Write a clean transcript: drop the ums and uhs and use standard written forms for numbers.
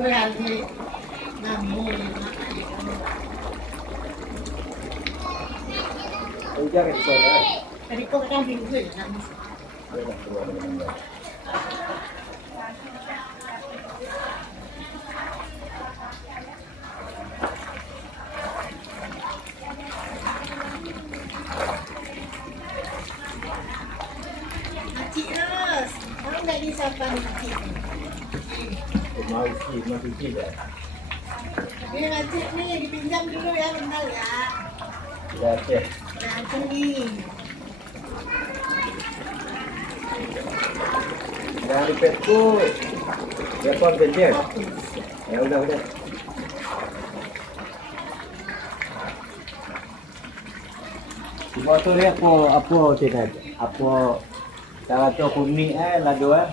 Lagi namun Hujan ke sana. tadi kok kan minggu ya kan. Cik Ros, mau nggak disapa Cik? Mau sih, masih tidak. Ini Cik nih dipinjam dulu ya bentar ya. Tidak cek. Nah, nih. Dari petku. Berapa penjel? Ya udah. Di motor ya apa tidak? Apa cara tu kuning lah dua.